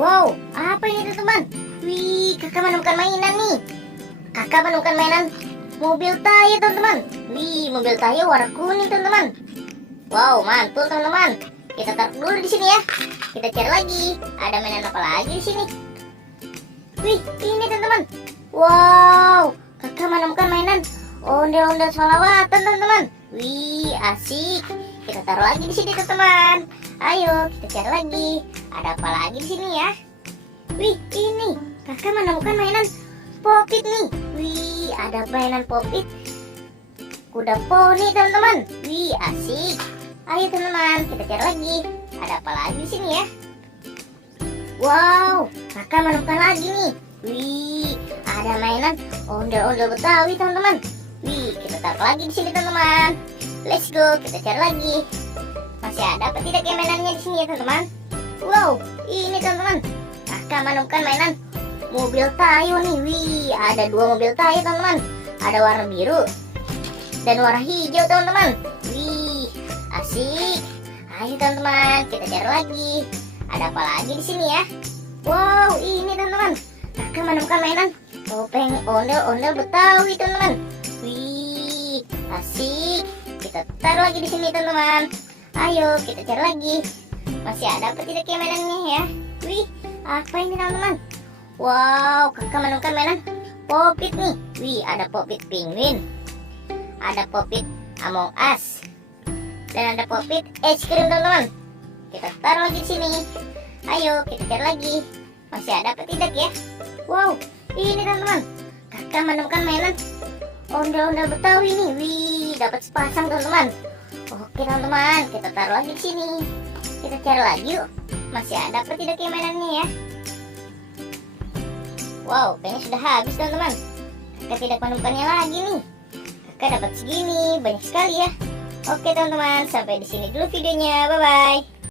Wow, apa ini teman-teman? Wih, kakak menemukan mainan nih. Kakak menemukan mainan mobil Taya teman-teman. Wih, mobil Taya warna kuning teman-teman. Wow, mantul teman-teman. Kita taruh dulu di sini ya. Kita cari lagi. Ada mainan apa lagi di sini? Wih, ini teman-teman. Wow, kakak menemukan mainan ondel-ondel sholawatan teman-teman. Wih, asik. Kita taruh lagi di sini teman-teman. Ayo kita cari lagi. Ada apa lagi di sini ya? Wih, ini kakak menemukan mainan Pop-It nih. Wih, ada mainan Pop-It kuda poni teman-teman. Wih, asik. Ayo teman-teman, kita cari lagi. Ada apa lagi di sini ya? Wow, kakak menemukan lagi nih. Wih, ada mainan ondel-ondel Betawi teman-teman. Wih, kita taruh lagi di sini teman-teman. Let's go, kita cari lagi. Masih ada apa tidak ya mainannya di sini ya teman-teman? Wow, ini teman-teman. Kakak menemukan mainan mobil Tayo nih. Wih, ada dua mobil Tayo teman-teman. Ada warna biru dan warna hijau teman-teman. Wih, asik. Ayo teman-teman, kita cari lagi. Ada apa lagi di sini ya? Wow, ini teman-teman. Kakak menemukan mainan topeng ondel-ondel Betawi teman-teman. Wih, asik. Kita taruh lagi di sini teman-teman. Ayo kita cari lagi. Masih ada apa tidak ya mainannya ya? Wih, apa ini teman-teman? Wow, kakak menemukan mainan Pop-It nih. Wih, ada Pop-It penguin, ada Pop-It Among Us, dan ada Pop-It es krim teman-teman. Kita taruh lagi di sini. Ayo kita cari lagi. Masih ada apa tidak ya? Wow, ini teman-teman. Kakak menemukan mainan ondel-ondel Betawi nih. Wih, dapat sepasang teman-teman. Oke teman-teman, kita taruh lagi di sini. Kita cari lagi yuk. Masih ada apa tidak ya mainannya ya? Wow, kayaknya sudah habis teman-teman. Kakak tidak menemukannya lagi nih. Kakak dapat segini, banyak sekali ya. Oke teman-teman, sampai di sini dulu videonya. Bye bye.